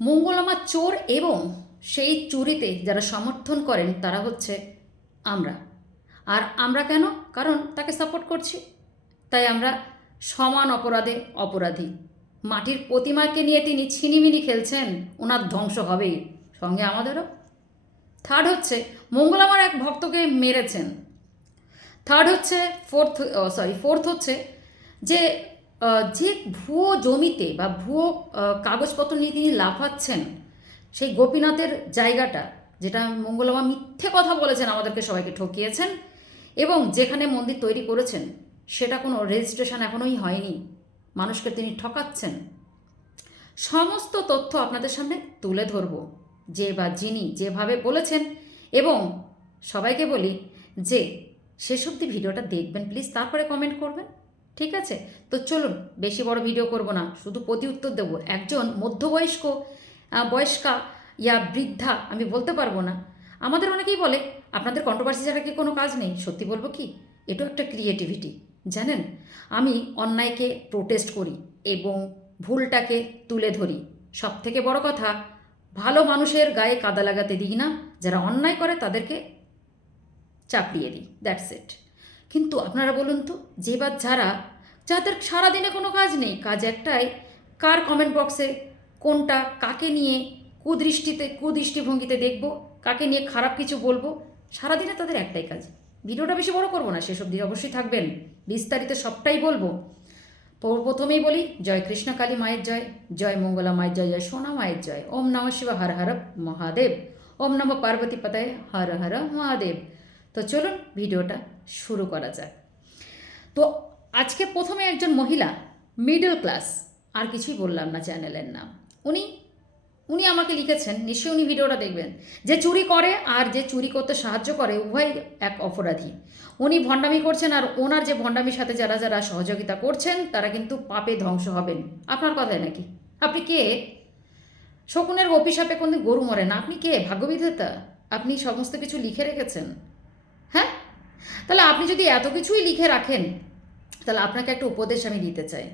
মঙ্গলামা চোর এবং সেই চুরিতে যারা সমর্থন করেন, তারা হচ্ছে আমরা। আর আমরা কেন? কারণ তাকে সাপোর্ট করছি। তাই আমরা সমান অপরাধে অপরাধী। মাটির প্রতিমাকে নিয়ে তিনি ছিনিমিনি খেলছেন, ওনার ধ্বংস হবেই। সঙ্গে আমাদেরও। থার্ড হচ্ছে, মঙ্গলামার এক ভক্তকে মেরেছেন। থার্ড হচ্ছে ফোর্থ সরি ফোর্থ হচ্ছে যে যে ভুয়ো জমিতে বা ভুয়ো কাগজপত্র নিয়ে তিনি লাফাচ্ছেন, সেই গোপীনাথের জায়গাটা, যেটা মঙ্গলমা মিথ্যে কথা বলেছেন, আমাদেরকে সবাইকে ঠকিয়েছেন, এবং যেখানে মন্দির তৈরি করেছেন, সেটা কোনো রেজিস্ট্রেশন এখনোই হয়নি। মানুষকে তিনি ঠকাচ্ছেন। সমস্ত তথ্য আপনাদের সামনে তুলে ধরব, যে বা যিনি যেভাবে বলেছেন, এবং সবাইকে বলি যে, শেষ অবধি ভিডিওটা দেখবেন প্লিজ তারপরে কমেন্ট করবেন। ঠিক আছে? তো চলুন, বেশি বড় ভিডিও করব না, শুধু প্রতি উত্তর দেবো। একজন মধ্যবয়স্ক বয়স্কা, ইয়া বৃদ্ধা, আমি বলতে পারব না। আমাদের অনেকেই বলে, আপনাদের কন্ট্রোভার্সি ছাড়া কি কোনো কাজ নেই? সত্যি বলব কি? এটাও একটা ক্রিয়েটিভিটি জানেন? আমি অন্যায়কে প্রোটেস্ট করি এবং ভুলটাকে তুলে ধরি। সব থেকে বড় কথা, ভালো মানুষের গায়ে কাদা লাগাতে দিই না, যারা অন্যায় করে তাদেরকে চাপিয়ে দিই। দ্যাটস ইট কিন্তু আপনারা বলুন তো, যে বা যারা যাদের সারাদিনে কোনো কাজ নেই, কাজ একটাই, কার কমেন্ট বক্সে কোনটা, কাকে নিয়ে, কুদৃষ্টিতে, কুদৃষ্টিভঙ্গিতে দেখব, কাকে নিয়ে খারাপ কিছু বলব, সারাদিনে তাদের একটাই কাজ। ভিডিওটা বেশি বড় করব না সেসব দিয়ে অবশ্যই থাকবেন। বিস্তারিত সবটাই বলব। প্রথমেই বলি, জয় কৃষ্ণ, কালী মায়ের জয় জয় মঙ্গলা মায়ের জয় জয় সোনা মায়ের জয়। ওম নম শিব, হর হর মহাদেব। ওম নম পার্বতী পতায়, হর হর মহাদেব। তো চলুন ভিডিওটা শুরু করা যাক। তো আজকে প্রথমে একজন মহিলা মিডল ক্লাস আর কিছুই বললাম না চ্যানেলের নাম। উনি উনি আমাকে লিখেছেন, নিশ্চয়ই উনি ভিডিওটা দেখবেন, যে চুরি করে আর যে চুরি করতে সাহায্য করে উভয় এক অপরাধী। উনি ভণ্ডামি করছেন আর ওনার যে ভণ্ডামির সাথে যারা যারা সহযোগিতা করছেন, তারা কিন্তু পাপে ধ্বংস হবেন। আপনার কথায় নাকি? আপনি কে? শকুনের অপিসাপে কোনো গরু মরে না? আপনি কে? ভাগ্যবিধেতা? আপনি সমস্ত কিছু লিখে রেখেছেন? হ্যাঁ? তাহলে আপনি যদি এত কিছুই লিখে রাখেন তাহলে আপনাকে একটা উপদেশ আমি দিতে চাই।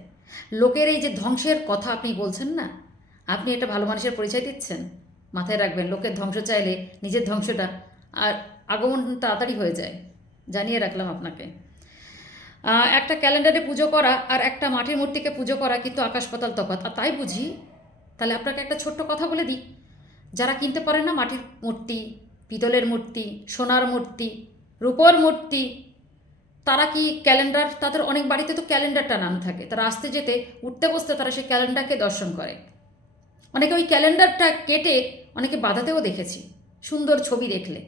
লোকের এই যে ধ্বংসের কথা আপনি বলছেন না, আপনি একটা ভালো মানুষের পরিচয় দিচ্ছেন। মাথায় রাখবেন, লোকের ধ্বংস চাইলে নিজের ধ্বংসটা আর আগমন তাড়াতাড়ি হয়ে যায়। জানিয়ে রাখলাম আপনাকে। একটা ক্যালেন্ডারে পুজো করা আর একটা মাটির মূর্তিকে পুজো করা কিন্তু আকাশ পাতাল তফাৎ। আর তাই বুঝি? তাহলে আপনাকে একটা ছোট্ট কথা বলে দিই। যারা কিনতে পারে না মাটির মূর্তি, পিতলের মূর্তি, সোনার মূর্তি, রূপোর মূর্তি তারা কি ক্যালেন্ডার, তাদের অনেক বাড়িতে তো ক্যালেন্ডারটা নাম থাকে। তারা আসতে যেতে, উঠতে বসতে তারা সেই ক্যালেন্ডারকে দর্শন করে। অনেকে ওই ক্যালেন্ডারটা কেটে অনেকে বাধাতেও দেখেছি, সুন্দর ছবি দেখলে।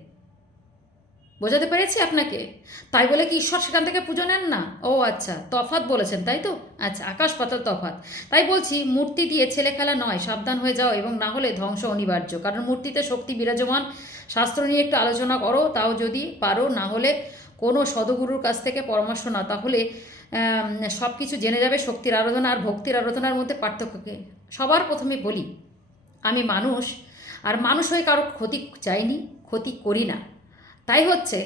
বোঝাতে পেরেছি আপনাকে? তাই বলে কি ঈশ্বর সেখান থেকে পুজো নেন না? ও আচ্ছা তফাত বলেছেন, তাই তো? আচ্ছা আকাশ পাতাল তফাত তাই বলছি, মূর্তি দিয়ে ছেলে খেলা নয়, সাবধান হয়ে যাও এবং না হলে ধ্বংস অনিবার্য। কারণ মূর্তিতে শক্তি বিরাজমান। শাস্ত্র নিয়ে একটু আলোচনা করো, তাও যদি পারো, না হলে কোনো সদগুরুর কাছ থেকে পরামর্শ না তাহলে সব কিছু জেনে যাবে শক্তির আরাধনা আর ভক্তির আরাধনার মধ্যে পার্থক্যকে। সবার প্রথমে বলি, আমি মানুষ, আর মানুষ হয়ে কারও ক্ষতি চাইনি, ক্ষতি করি না। তাই হচ্ছে,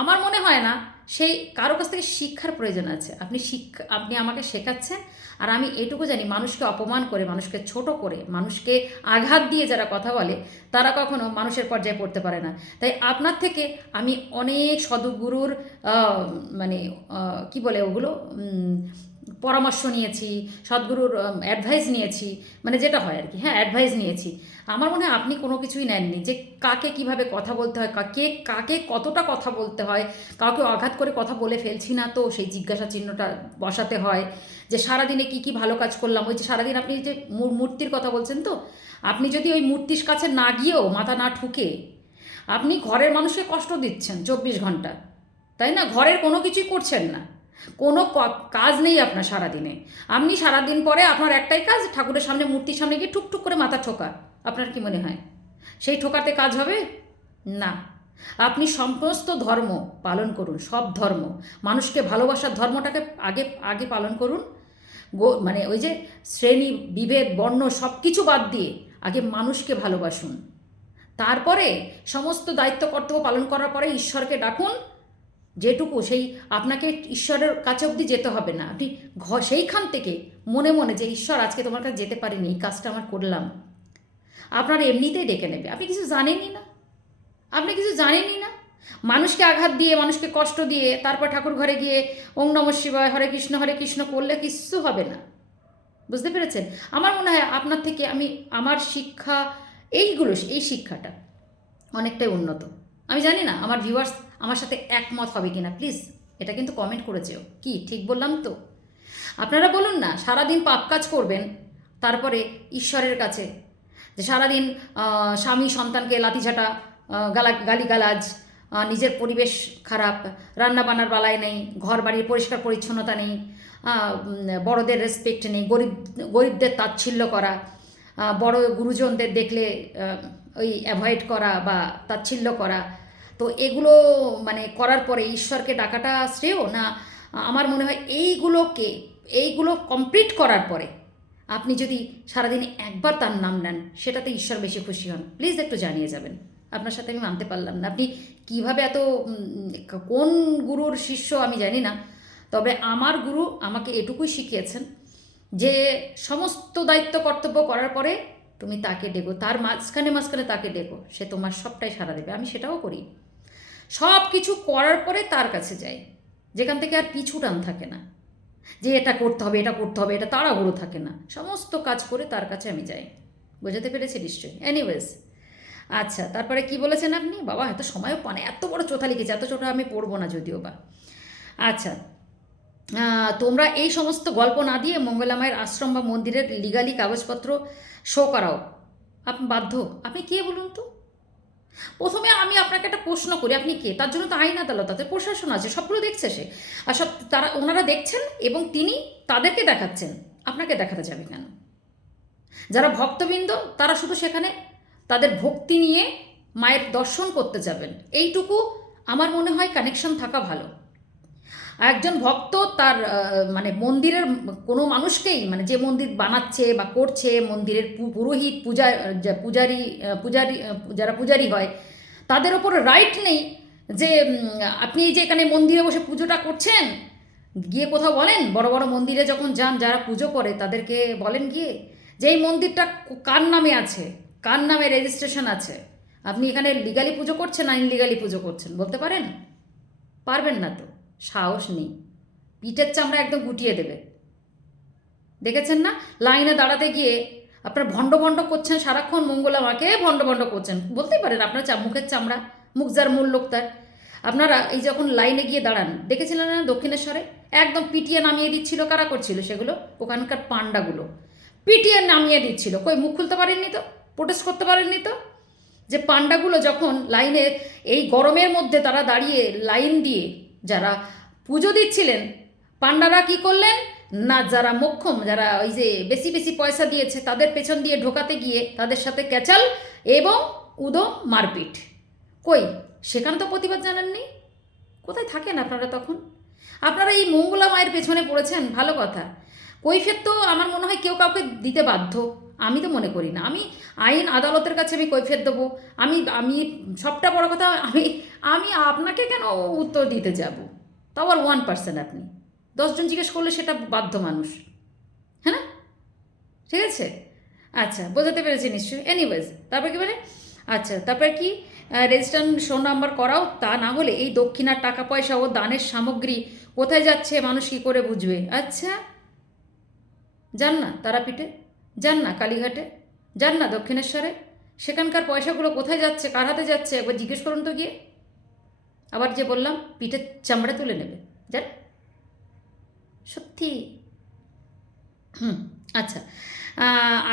আমার মনে হয় না সেই কারও কাছ থেকে শিক্ষার প্রয়োজন আছে। আপনি শিক্ষা আপনি আমাকে শেখাচ্ছেন আর আমি এটুকু জানি মানুষকে অপমান করে, মানুষকে ছোট করে, মানুষকে আঘাত দিয়ে যারা কথা বলে, তারা কখনো মানুষের পর্যায়ে পড়তে পারে না। তাই আপনার থেকে আমি অনেক সদগুরুর মানে কি বলে ওগুলো? পরামর্শ নিয়েছি, সদ্গুরুর অ্যাডভাইস নিয়েছি মানে যেটা হয় আর কি হ্যাঁ অ্যাডভাইস নিয়েছি। আমার মনে হয় আপনি কোনো কিছুই নেননি যে কাকে কীভাবে কথা বলতে হয়, কাকে কাকে কতটা কথা বলতে হয়, কাউকে আঘাত করে কথা বলে ফেলছি না তো সেই জিজ্ঞাসা চিহ্নটা বসাতে হয়, যে সারাদিনে কি কি ভালো কাজ করলাম, ওই যে সারাদিন আপনি যে মূর্তির কথা বলছেন তো, আপনি যদি ওই মূর্তির কাছে না গিয়েও মাথা না ঠুকে, আপনি ঘরের মানুষকে কষ্ট দিচ্ছেন চব্বিশ ঘণ্টা, তাই না? ঘরের কোনো কিছুই করছেন না, কোনো ক- কাজ নেই আপনার সারাদিনে, আপনি সারাদিন পরে আপনার একটাই কাজ, ঠাকুরের সামনে, মূর্তির সামনে গিয়ে টুকটুক করে মাথা ঠোকা আপনার কি মনে হয়? সেই ঠোকাতে কাজ হবে? না। আপনি সমস্ত ধর্ম পালন করুন, সব ধর্ম। মানুষকে ভালোবাসার ধর্মটাকে আগে আগে পালন করুন। গো মানে ওই যে শ্রেণি, বিভেদ, বর্ণ সব কিছু বাদ দিয়ে আগে মানুষকে ভালোবাসুন। তারপরে সমস্ত দায়িত্ব, কর্তব্য পালন করার পরে ঈশ্বরকে ডাকুন। যেটুকু সেই আপনাকে ঈশ্বরের কাছে অবধি যেতে হবে না। আপনি ঘ, সেইখান থেকে মনে মনে যে, ঈশ্বর, আজকে তোমার কাছে যেতে পারিনি, এই কাজটা আমার করলাম। আপনার এমনিতেই ডেকে নেবে। আপনি কিছু জানেনই না। আপনি কিছু জানেনই না। মানুষকে আঘাত দিয়ে, মানুষকে কষ্ট দিয়ে, তারপর ঠাকুর ঘরে গিয়ে ওং নম শিবায়, হরে কৃষ্ণ হরে কৃষ্ণ করলে কিচ্ছু হবে না। বুঝতে পেরেছেন? আমার মনে হয় আপনার থেকে আমি, আমার শিক্ষা, এইগুলো, এই শিক্ষাটা অনেকটাই উন্নত। আমি জানি না, আমার ভিউয়ার্স আমার সাথে একমত হবে কিনা। প্লিজ, এটা কিন্তু কমেন্ট করেছেও। কি, ঠিক বললাম তো? আপনারা বলুন না, সারাদিন পাপ কাজ করবেন, তারপরে ঈশ্বরের কাছে যে সারাদিন স্বামী সন্তানকে লাঠিঝাঁটা গালা, গালিগালাজ নিজের পরিবেশ খারাপ রান্না বান্নার বালায় নেই ঘর বাড়ির পরিষ্কার পরিচ্ছন্নতা নেই বড়দের রেসপেক্ট নেই, গরিব, গরিবদের তাচ্ছিল্য করা বড় গুরুজনদের দেখলে ওই অ্যাভয়েড করা বা তাচ্ছিল্য করা। তো এগুলো মানে করার পরে ঈশ্বরকে ডাকাটা শ্রেয় না? আমার মনে হয় এইগুলোকে, এইগুলো কমপ্লিট করার পরে আপনি যদি সারাদিন একবার তার নাম নেন, সেটাতে ঈশ্বর বেশি খুশি হন। প্লিজ একটু জানিয়ে যাবেন। আপনার সাথে আমি মানতে পারলাম না। আপনি কীভাবে এত কোন গুরুর শিষ্য আমি জানি না। তবে আমার গুরু আমাকে এটুকুই শিখিয়েছেন যে, সমস্ত দায়িত্ব কর্তব্য করার পরে তুমি তাকে ডেকো। তার মাঝখানে মাঝখানে তাকে ডেকো। সে তোমার সবটাই সারা দেবে। আমি সেটাও করি। সব কিছু করার পরে তার কাছে যাই। যেখান থেকে আর পিছু টান থাকে না। যে এটা করতে হবে, এটা করতে হবে, এটা তাড়াহুড়ো থাকে না। সমস্ত কাজ করে তার কাছে আমি যাই। বোঝাতে পেরেছি নিশ্চয়ই? এনিওয়েজ আচ্ছা তারপরে কি বলেছেন আপনি? বাবা, এত সময়ও পান, এত বড় চোথা লিখেছে, এত চোটা আমি পড়ব না যদিও বা। আচ্ছা তোমরা এই সমস্ত গল্প না দিয়ে মঙ্গলামায়ের আশ্রম বা মন্দিরের লিগালি কাগজপত্র শো করাও। আপনি বাধ্য। আপনি কে বলুন তো? প্রথমে আমি আপনাকে একটা প্রশ্ন করি, আপনি কে? তার জন্য তো আইন আদালত, তাদের প্রশাসন আছে, সবগুলো দেখছে সে। আর সব তারা, ওনারা দেখছেন এবং তিনি তাদেরকে দেখাচ্ছেন। আপনাকে দেখাতে যাবে কেন? যারা ভক্তবৃন্দ, তারা শুধু সেখানে তাদের ভক্তি নিয়ে মায়ের দর্শন করতে যাবেন। এইটুকু আমার মনে হয় কানেকশন থাকা ভালো। একজন ভক্ত তার মানে মন্দিরের কোনো মানুষকেই মানে যে মন্দির বানাচ্ছে বা করছে, মন্দিরের পুরোহিত পূজা পূজারি পূজারি যারা পূজারি হয়, তাদের ওপর রাইট নেই যে আপনি যে এখানে মন্দিরে বসে পুজোটা করছেন, গিয়ে কোথাও বলেন, বড় বড় মন্দিরে যখন যান, যারা পুজো করে, তাদেরকে বলেন গিয়ে যে এই মন্দিরটা কার নামে আছে, কার নামে রেজিস্ট্রেশন আছে? আপনি এখানে লিগালি পুজো করছেন না ইনলিগালি পুজো করছেন? বলতে পারেন? পারবেন না তো। সাহস নেই। পিঠের চামড়া একদম গুটিয়ে দেবে। দেখেছেন না? লাইনে দাঁড়াতে গিয়ে আপনার ভণ্ড ভণ্ড করছেন সারাক্ষণ, মঙ্গলা মাকে ভণ্ড ভণ্ড করছেন। বলতেই পারেন আপনার চা মুখের চামড়া, মুখ যার মূল লোক তার। আপনারা এই যখন লাইনে গিয়ে দাঁড়ান, দেখেছিলেন না দক্ষিণেশ্বরে? একদম পিটিয়ে নামিয়ে দিচ্ছিল কারা করছিল সেগুলো? ওখানকার পান্ডাগুলো। পিটিয়ে নামিয়ে দিচ্ছিল। কই, মুখ খুলতে পারেননি তো? প্রোটেস্ট করতে পারেননি তো? যে পান্ডাগুলো যখন লাইনে, এই গরমের মধ্যে তারা দাঁড়িয়ে লাইন দিয়ে যারা পুজো দিচ্ছিলেন পান্ডারা কি করলেন? না, যারা মোক্ষম, যারা ওই যে বেশি বেশি পয়সা দিয়েছে, তাদের পেছন দিয়ে ঢোকাতে গিয়ে তাদের সাথে ক্যাচাল এবং উদো মারপিট। কই, সেখানে তো প্রতিবাদ জানাননি? কোথায় থাকেন আপনারা তখন? আপনারা এই মঙ্গলা মায়ের পেছনে পড়েছেন, ভালো কথা। কৈফের তো আমার মনে হয় কেউ কাউকে দিতে বাধ্য। আমি তো মনে করি না। আমি আইন আদালতের কাছে আমি কৈফিয়ত দেবো। আমি আমি সবটা বড় কথা, আমি আমি আপনাকে কেন উত্তর দিতে যাব? তাও আর ওয়ান পার্সেন্ট আপনি। দশজন জিজ্ঞেস করলে সেটা বাধ্য মানুষ। হ্যাঁ না? ঠিক আছে? আচ্ছা বোঝাতে পেরেছি নিশ্চয়ই। এনিওয়েজ তারপর কি বলে? আচ্ছা তারপর কি? রেজিস্ট্রেশন শো নাম্বার করাও তা না হলে এই দক্ষিণার টাকা পয়সা ও দানের সামগ্রী কোথায় যাচ্ছে মানুষ কী করে বুঝবে? আচ্ছা যান না তারাপীঠে। যান না কালীঘাটে, যান না দক্ষিণেশ্বরে। সেখানকার পয়সাগুলো কোথায় যাচ্ছে, কার হাতে যাচ্ছে, একবার জিজ্ঞেস করুন তো গিয়ে। আবার যে বললাম, পিঠের চামড়া তুলে নেবে। যান। সত্যি? হুম আচ্ছা।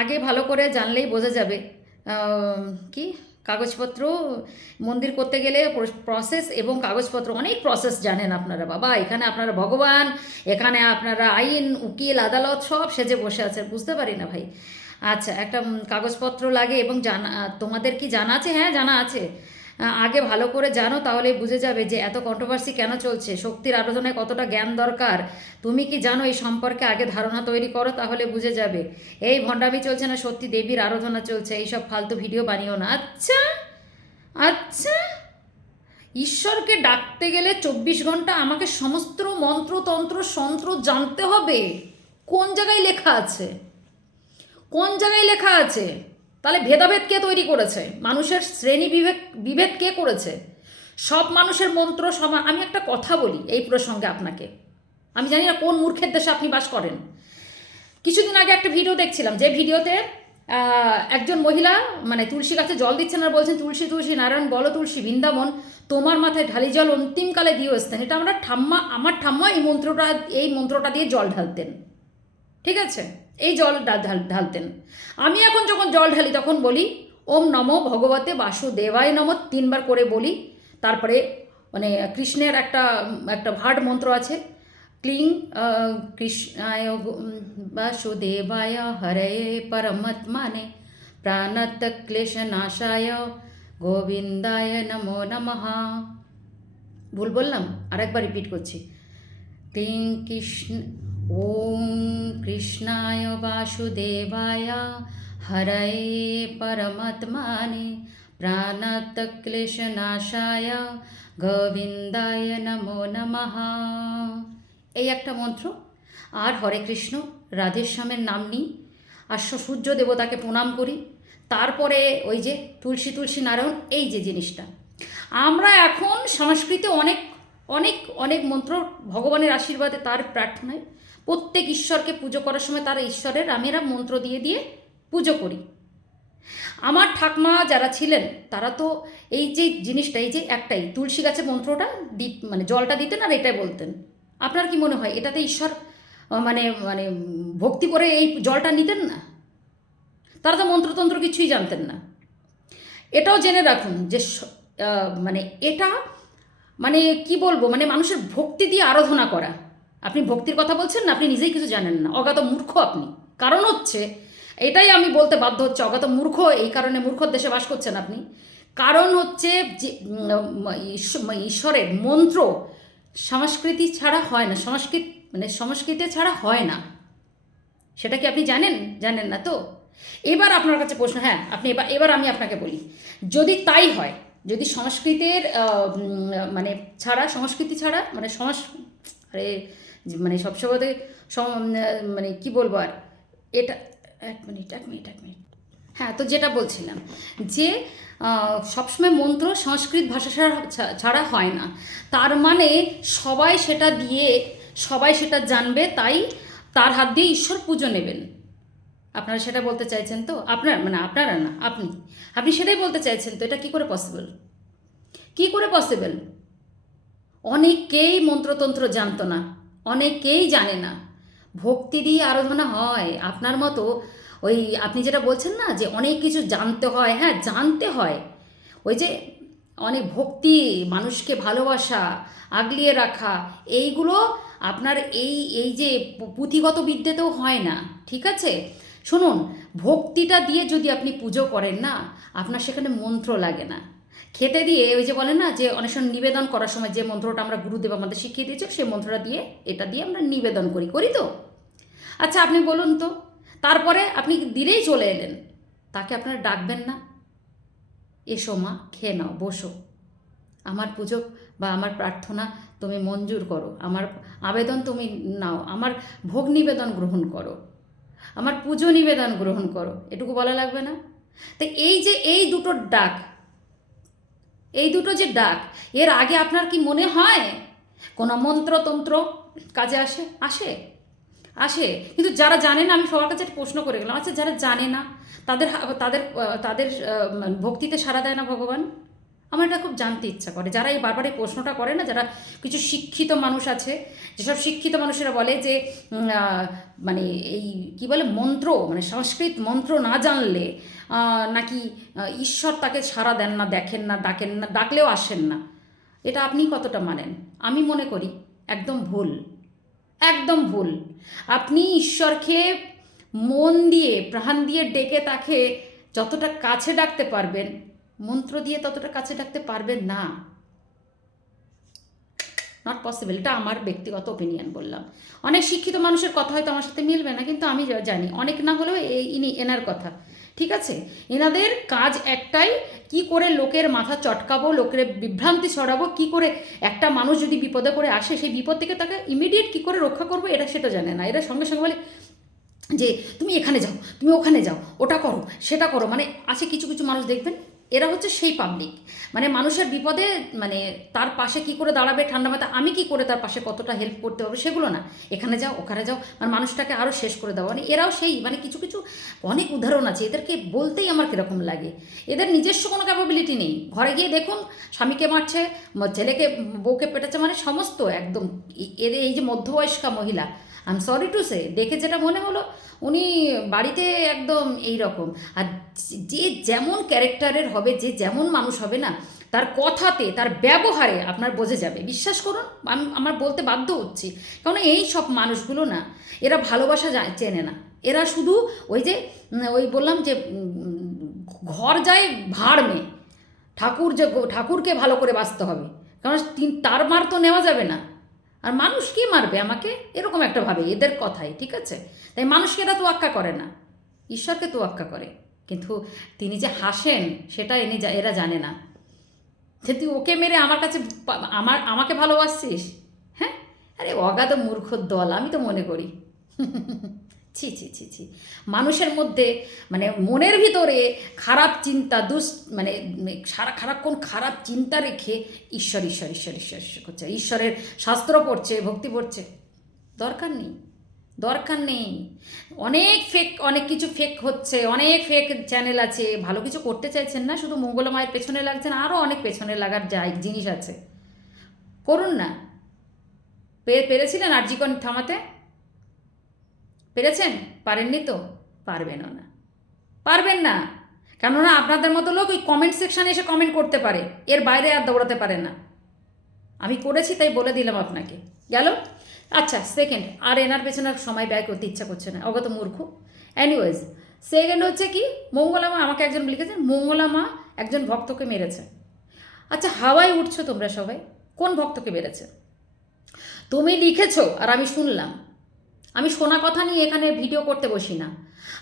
আগে ভালো করে জানলেই বোঝা যাবে। কি? কাগজপত্র, মন্দির করতে গেলে প্রসেস এবং কাগজপত্র, অনেক প্রসেস জানেন আপনারা। বাবা, এখানে আপনারা ভগবান, এখানে আপনারা আইন, উকিল, আদালত সব সেজে বসে আছেন বুঝতে পারি না ভাই। আচ্ছা একটা কাগজপত্র লাগে এবং জানা, তোমাদের কি জানা আছে? হ্যাঁ জানা আছে। আগে ভালো করে জানো তাহলে বুঝে যাবে যে এত কন্ট্রোভার্সি কেন চলছে, শক্তির আরাধনায় কতটা জ্ঞান দরকার। তুমি কি জানো এই সম্পর্কে আগে ধারণা তৈরি করো তাহলে বুঝে যাবে। এই ভণ্ডামি চলছে না, সত্যি দেবীর আরাধনা চলছে, এইসব ফালতু ভিডিও বানিও না। আচ্ছা? আচ্ছা? ঈশ্বরকে ডাকতে গেলে চব্বিশ ঘণ্টা আমাকে সমস্ত মন্ত্রতন্ত্র সন্ত্র জানতে হবে। কোন জায়গায় লেখা আছে? কোন জায়গায় লেখা আছে? তাহলে ভেদাভেদ কে তৈরি করেছে? মানুষের শ্রেণি বিভেদ বিভেদ কে করেছে? সব মানুষের মন্ত্র সমান, আমি একটা কথা বলি এই প্রসঙ্গে আপনাকে। আমি জানি না কোন মূর্খের দেশে আপনি বাস করেন। কিছুদিন আগে একটা ভিডিও দেখছিলাম, যে ভিডিওতে একজন মহিলা মানে তুলসী গাছে জল দিচ্ছেন আর বলছেন, তুলসী তুলসী, নারায়ণ, বলো তুলসী, বৃন্দাবন, তোমার মাথায় ঢালি জল অন্তিমকালে দিয়ে আসতেন এটা আমরা ঠাম্মা, আমার ঠাম্মা এই মন্ত্রটা এই মন্ত্রটা দিয়ে জল ঢালতেন। ঠিক আছে? এই জল ঢাল- ঢাল- ঢালতেন। আমি এখন যখন জল ঢালি তখন বলি, ওম নম ভগবতে বাসুদেবায় নম, তিনবার করে বলি। তারপরে মানে কৃষ্ণের একটা একটা ভাট মন্ত্র আছে, ক্লিং কৃষ্ণায় বাসুদেবায় হরে পরমাত্মানে প্রাণত ক্লেশনাশায় গোবিন্দায় নমো নমঃ। ভুল বললাম? আরেকবার রিপিট করছি। ক্লিং কৃষ্ণ ওম কৃষ্ণায় বাসুদেবায় হরয়ে পরমাত্মানে প্রাণত ক্লেশনাশায় গোবিন্দায় নমো নমঃ। এই একটা মন্ত্র। আর হরে কৃষ্ণ, রাধেশ্যামের নাম নিই। আর সূর্য দেবতাকে প্রণাম করি। তারপরে ওই যে তুলসী তুলসী নারায়ণ, এই যে জিনিসটা। আমরা এখন সংস্কৃতে অনেক অনেক অনেক মন্ত্র ভগবানের আশীর্বাদে তার প্রার্থনায় প্রত্যেক ঈশ্বরকে পুজো করার সময় তারা ঈশ্বরের আমেরা মন্ত্র দিয়ে দিয়ে পুজো করি। আমার ঠাকমা যারা ছিলেন, তারা তো এই যে জিনিসটা, এই যে একটাই, তুলসী গাছে মন্ত্রটা দি মানে জলটা দিতেন আর এটাই বলতেন। আপনার কি মনে হয়, এটাতে ঈশ্বর মানে মানে ভক্তি করে এই জলটা নিতেন না? তারা তো মন্ত্রতন্ত্র কিছুই জানতেন না। এটাও জেনে রাখুন যে মানে এটা মানে কি বলব মানে মানুষের ভক্তি দিয়ে আরাধনা করা। আপনি ভক্তির কথা বলছেন না আপনি নিজেই কিছু জানেন না। অগাধ মূর্খ আপনি। কারণ হচ্ছে এটাই আমি বলতে বাধ্য হচ্ছে অগাধ মূর্খ এই কারণে মূর্খ দেশে বাস করছেন আপনি। কারণ হচ্ছে যে উম, ঈশ্বরের মন্ত্র সংস্কৃতি ছাড়া হয় না সংস্কৃত মানে সংস্কৃতি ছাড়া হয় না। সেটা কি আপনি জানেন? জানেন না তো? এবার আপনার কাছে প্রশ্ন হ্যাঁ আপনি এবার এবার আমি আপনাকে বলি। যদি তাই হয় যদি সংস্কৃতের মানে ছাড়া সংস্কৃতি ছাড়া মানে সংস আরে মানে সবসময় সম- মানে কি বলব আর, এটা এক মিনিট এক মিনিট এক মিনিট। হ্যাঁ তো যেটা বলছিলাম যে সবসময় মন্ত্র সংস্কৃত ভাষা ছাড়া হয় না। তার মানে সবাই সেটা দিয়ে, সবাই সেটা জানবে, তাই তার হাত দিয়ে ঈশ্বর পুজো নেবেন। আপনারা সেটা বলতে চাইছেন তো? আপনার মানে আপনারা না, আপনি। আপনি সেটাই বলতে চাইছেন তো? এটা কি করে পসিবল কি করে পসিবল অনেকেই মন্ত্রতন্ত্র জানতো না। অনেকেই জানে না। ভক্তি দিয়ে আরাধনা হয়। আপনার মতো ওই আপনি যেটা বলছেন না যে অনেক কিছু জানতে হয় হ্যাঁ জানতে হয়। ওই যে অনেক ভক্তি, মানুষকে ভালোবাসা, আগলিয়ে রাখা, এইগুলো আপনার এই এই যে পুঁথিগত বিদ্যেতেও হয় না। ঠিক আছে? শুনুন, ভক্তিটা দিয়ে যদি আপনি পুজো করেন না, আপনার সেখানে মন্ত্র লাগে না। খেতে দিয়ে ওই যে বলে না যে অনেক সময় নিবেদন করার সময় যে মন্ত্রটা আমরা গুরুদেব আমাদের শিখিয়ে দিয়েছে, সেই মন্ত্রটা দিয়ে এটা দিয়ে আমরা নিবেদন করি। করি তো? আচ্ছা আপনি বলুন তো, তারপরে আপনি দিলেই চলে এলেন, তাকে আপনারা ডাকবেন না। এসো মা, খেয়ে নাও, বসো। আমার পুজো বা আমার প্রার্থনা তুমি মঞ্জুর করো। আমার আবেদন তুমি নাও। আমার ভোগ নিবেদন গ্রহণ করো। আমার পুজো নিবেদন গ্রহণ করো। এটুকু বলা লাগবে না? তো এই যে এই দুটো ডাক এই দুটো যে ডাক, এর আগে আপনার কি মনে হয়? কোনো মন্ত্রতন্ত্র কাজে আসে? আসে। আসে। কিন্তু যারা জানে না, আমি সবার কাছে একটা প্রশ্ন করে গেলাম। আচ্ছা যারা জানে না, তাদের তাদের তাদের ভক্তিতে সাড়া দেয় না ভগবান? আমার এটা খুব জানতে ইচ্ছা করে। যারা এই বারবার এই প্রশ্নটা করে না, যারা কিছু শিক্ষিত মানুষ আছে, যেসব শিক্ষিত মানুষেরা বলে যে মানে এই কি বলে, মন্ত্র মানে সংস্কৃত মন্ত্র না জানলে নাকি ঈশ্বর তাকে সাড়া দেন না, দেখেন না, ডাকেন না, ডাকলেও আসেন না। এটা আপনি কতটা মানেন? আমি মনে করি একদম ভুল। একদম ভুল। আপনি ঈশ্বরকে মন দিয়ে, প্রাণ দিয়ে ডেকে তাকে যতটা কাছে ডাকতে পারবেন মন্ত্র দিয়ে ততটা কাছে ডাকতে পারবেন না। নট পসিবল এটা আমার ব্যক্তিগত ওপিনিয়ন বললাম। অনেক শিক্ষিত মানুষের কথা হয়তো আমার সাথে মিলবে না, কিন্তু আমি জানি। অনেক না হলেও এই ইনি, এনার কথা। ঠিক আছে? এনাদের কাজ একটাই, কি করে লোকের মাথা চটকাবো, লোকের বিভ্রান্তি ছড়াবো, কি করে একটা মানুষ যদি বিপদে পড়ে আসে, সেই বিপদ থেকে তাকে ইমিডিয়েট কি করে রক্ষা করব এটা সেটা জানে না। এরা সঙ্গে সঙ্গে বলে যে, তুমি এখানে যাও, তুমি ওখানে যাও, ওটা করো, সেটা করো। মানে আছে কিছু কিছু মানুষ দেখবেন এরা হচ্ছে সেই পাবলিক মানে মানুষের বিপদে মানে তার পাশে কি করে দাঁড়াবে ঠান্ডা মাথা আমি কি করে তার পাশে কতটা হেল্প করতে পারব সেগুলো না। এখানে যাও, ওখানে যাও মানে মানুষটাকে আরও শেষ করে দেওয়া। মানে এরাও সেই মানে কিছু কিছু অনেক উদাহরণ আছে, এদেরকে বলতেই আমার কীরকম লাগে। এদের নিজস্ব কোনো ক্যাপাবিলিটি নেই। ঘরে গিয়ে দেখুন, স্বামীকে মারছে ছেলেকে, বউকে পেটাচ্ছে মানে সমস্ত একদম এদের এই যে মধ্যবয়স্কা মহিলা I am sorry to say দেখে যেটা মনে হলো, উনি বাড়িতে একদম এই রকম আর যে যেমন ক্যারেক্টারের হবে, যে যেমন মানুষ হবে না, তার কথাতে, তার ব্যবহারে আপনার বোঝে যাবে। বিশ্বাস করুন, আমি আমার বলতে বাধ্য হচ্ছি। কারণ এই সব মানুষগুলো না, এরা ভালোবাসা চেনে না। এরা শুধু ওই যে ওই বললাম যে ঘর যায় ভাড় মেয়ে ঠাকুর যে ঠাকুরকে ভালো করে বাঁচতে হবে। কারণ তার মার তো নেওয়া যাবে না। আর মানুষ কি মারবে আমাকে? এরকম একটা ভাবে, এদের কথাই, ঠিক আছে? তাই মানুষকে এরা তোয়াক্কা করে না। ঈশ্বরকে তোয়াক্কা করে। কিন্তু তিনি যে হাসেন, সেটা এনে এরা জানে না। যে তুই ওকে মেরে আমার কাছে আমার, আমাকে ভালোবাসছিস? হ্যাঁ? আরে অগাধ মূর্খ দল, আমি তো মনে করি। ছি ছি ছি ছি। মানুষের মধ্যে মানে মনের ভিতরে খারাপ চিন্তা, দুস মানে সারা খারাপক্ষণ খারাপ চিন্তা রেখে ঈশ্বর ঈশ্বর ঈশ্বর ঈশ্বর ঈশ্বর করছে। ঈশ্বরের শাস্ত্র পড়ছে, ভক্তি পড়ছে। দরকার নেই। দরকার নেই। অনেক ফেক অনেক কিছু ফেক হচ্ছে, অনেক ফেক চ্যানেল আছে। ভালো কিছু করতে চাইছেন না, শুধু মঙ্গলমায়ের পেছনে লাগছেন আরও অনেক পেছনে লাগার যাই জিনিস আছে। করুন না। পেরেছিলেন আর্জিকন থামাতে? পেরেছেন? পারেননি তো? পারবেনও না। পারবেন না। কেননা আপনাদের মতো লোক ওই কমেন্ট সেকশানে এসে কমেন্ট করতে পারে। এর বাইরে আর দৌড়াতে পারে না। আমি করেছি, তাই বলে দিলাম আপনাকে। গেল? আচ্ছা সেকেন্ড আর এনার পেছনে আর সময় ব্যয় করতে ইচ্ছা করছে না। অগত মূর্খ। অ্যানিওয়েজ সেকেন্ড হচ্ছে কি, মঙ্গলামা আমাকে একজন লিখেছেন মঙ্গলামা একজন ভক্তকে মেরেছে। আচ্ছা হাওয়ায় উঠছো তোমরা সবাই? কোন ভক্তকে মেরেছে? তুমি লিখেছো, আর আমি শুনলাম। আমি শোনা কথা নিয়ে এখানে ভিডিও করতে বসি না।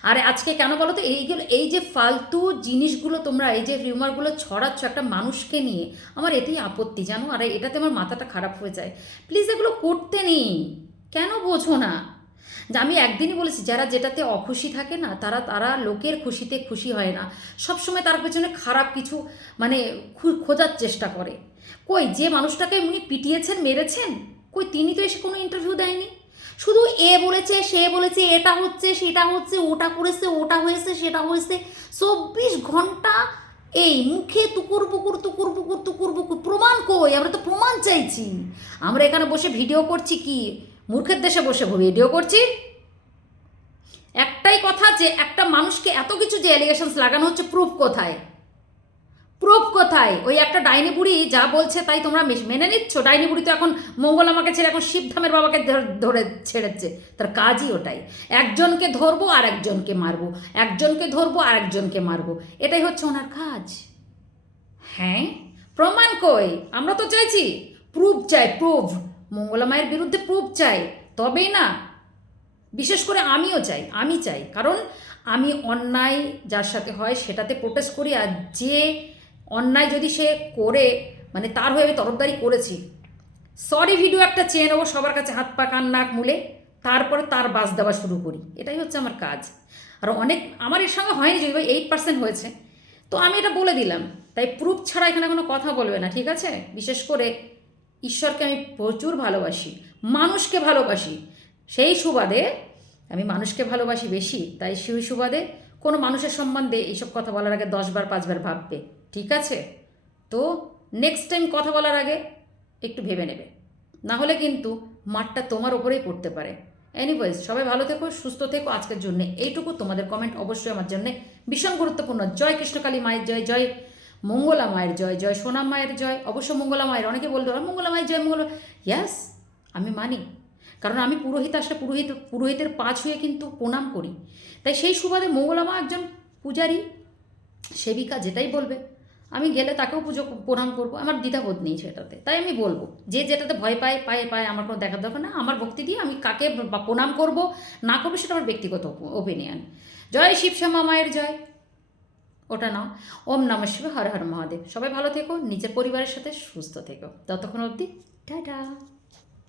আর আজকে কেন বলো তো এইগুলো এই যে ফালতু জিনিসগুলো তোমরা, এই যে রিউমারগুলো ছড়াচ্ছ একটা মানুষকে নিয়ে, আমার এতেই আপত্তি জানো? আর এটাতে আমার মাথাটা খারাপ হয়ে যায়। প্লিজ এগুলো করতে নেই। কেন বোঝো না? যে আমি একদিনই বলেছি, যারা যেটাতে অখুশি থাকে না, তারা তারা লোকের খুশিতে খুশি হয় না। সবসময় তার পেছনে খারাপ কিছু মানে খোঁজার চেষ্টা করে। কই, যে মানুষটাকে উনি পিটিয়েছেন, মেরেছেন, কই, তিনি তো এসে কোনো ইন্টারভিউ দেয়নি? শুধু এ বলেছে, সে বলেছে, এটা হচ্ছে, সেটা হচ্ছে, ওটা করেছে, ওটা হয়েছে, সেটা হয়েছে। চব্বিশ ঘণ্টা এই মুখে তুকুর পুকুর তুকুর পুকুর তুকুর পুকুর। প্রমাণ কই? আমরা তো প্রমাণ চাইছি। আমরা এখানে বসে ভিডিও করছি কি? মূর্খের দেশে বসে ভিডিও করছি? একটাই কথা যে একটা মানুষকে এত কিছু যে অ্যালিগেশনস লাগানো হচ্ছে প্রুফ কোথায়? প্রুফ কোথায়? ওই একটা ডাইনি বুড়ি যা বলছে তাই তোমরা মেনে নিচ্ছ? ডাইনি বুড়ি তো এখন মঙ্গল আমাকে ছেড়ে এখন শিবধামের বাবাকে ধরে ছেড়েছে। তার কাজই ওটাই। একজনকে ধরবো আর একজনকে মারবো। একজনকে ধরবো আর একজনকে মারবো। এটাই হচ্ছে ওনার কাজ। হ্যাঁ? প্রমাণ কই? আমরা তো চাইছি প্রুফ চাই, প্রুফ। মঙ্গলা মায়ের বিরুদ্ধে প্রুফ চাই। তবেই না, বিশেষ করে আমিও চাই, আমি চাই। কারণ আমি অন্যায় যার সাথে হয় সেটাতে প্রোটেস্ট করি আর যে অন্যায় যদি সে করে মানে তার হয়ে আমি তরফদারি করেছি সরি ভিডিও একটা চেয়ে নেব, সবার কাছে হাত পা, কান, নাক মুলে, তারপরে তার বাস দেওয়া শুরু করি। এটাই হচ্ছে আমার কাজ। আর অনেক, আমার এর সঙ্গে হয়নি যদি এইট পার্সেন্ট হয়েছে। তো আমি এটা বলে দিলাম। তাই প্রুফ ছাড়া এখানে কোনো কথা বলবে না, ঠিক আছে? বিশেষ করে ঈশ্বরকে আমি প্রচুর ভালোবাসি, মানুষকে ভালোবাসি। সেই সুবাদে আমি মানুষকে ভালোবাসি বেশি, তাই সেই সুবাদে কোনো মানুষের সম্বন্ধে এইসব কথা বলার আগে দশবার পাঁচবার ভাববে। ঠিক আছে? তো নেক্সট টাইম কথা বলার আগে একটু ভেবে নেবে। না হলে কিন্তু মাঠটা তোমার ওপরেই পড়তে পারে। এনিওয়েজ সবাই ভালো থেকো, সুস্থ থেকো। আজকের জন্য এইটুকু। তোমাদের কমেন্ট অবশ্যই আমার জন্য ভীষণ গুরুত্বপূর্ণ। জয় কৃষ্ণকালী মায়ের জয় জয় মঙ্গলা মায়ের জয় জয় সোনাম মায়ের জয়। অবশ্য মঙ্গলা মায়ের অনেকে বলতে পারে মঙ্গলা মায়ের জয়, মঙ্গল ইয়াস আমি মানি। কারণ আমি পুরোহিত আসলে পুরোহিত, পুরোহিতের পা ছুঁয়ে কিন্তু প্রণাম করি। তাই সেই সুবাদে মঙ্গলা মা একজন পূজারী, সেবিকা যেটাই বলবে। আমি গেলে তাকেও পুজো প্রণাম করব, আমার দ্বিধাবোধ নেই সেটাতে। তাই আমি বলব, যে যেটাতে ভয় পায়, পায়ে, পায়, আমার কোনো দেখার দরকার না আমার ভক্তি দিয়ে আমি কাকে প্রণাম করব, না করব সেটা আমার ব্যক্তিগত ওপিনিয়ন জয় শিবশ্যামা মায়ের জয়। ওটা নাও। ওম নম শিব হর হর মহাদেব। সবাই ভালো থেকো, নিজের পরিবারের সাথে সুস্থ থেকো। ততক্ষণ অবধি, টাটা।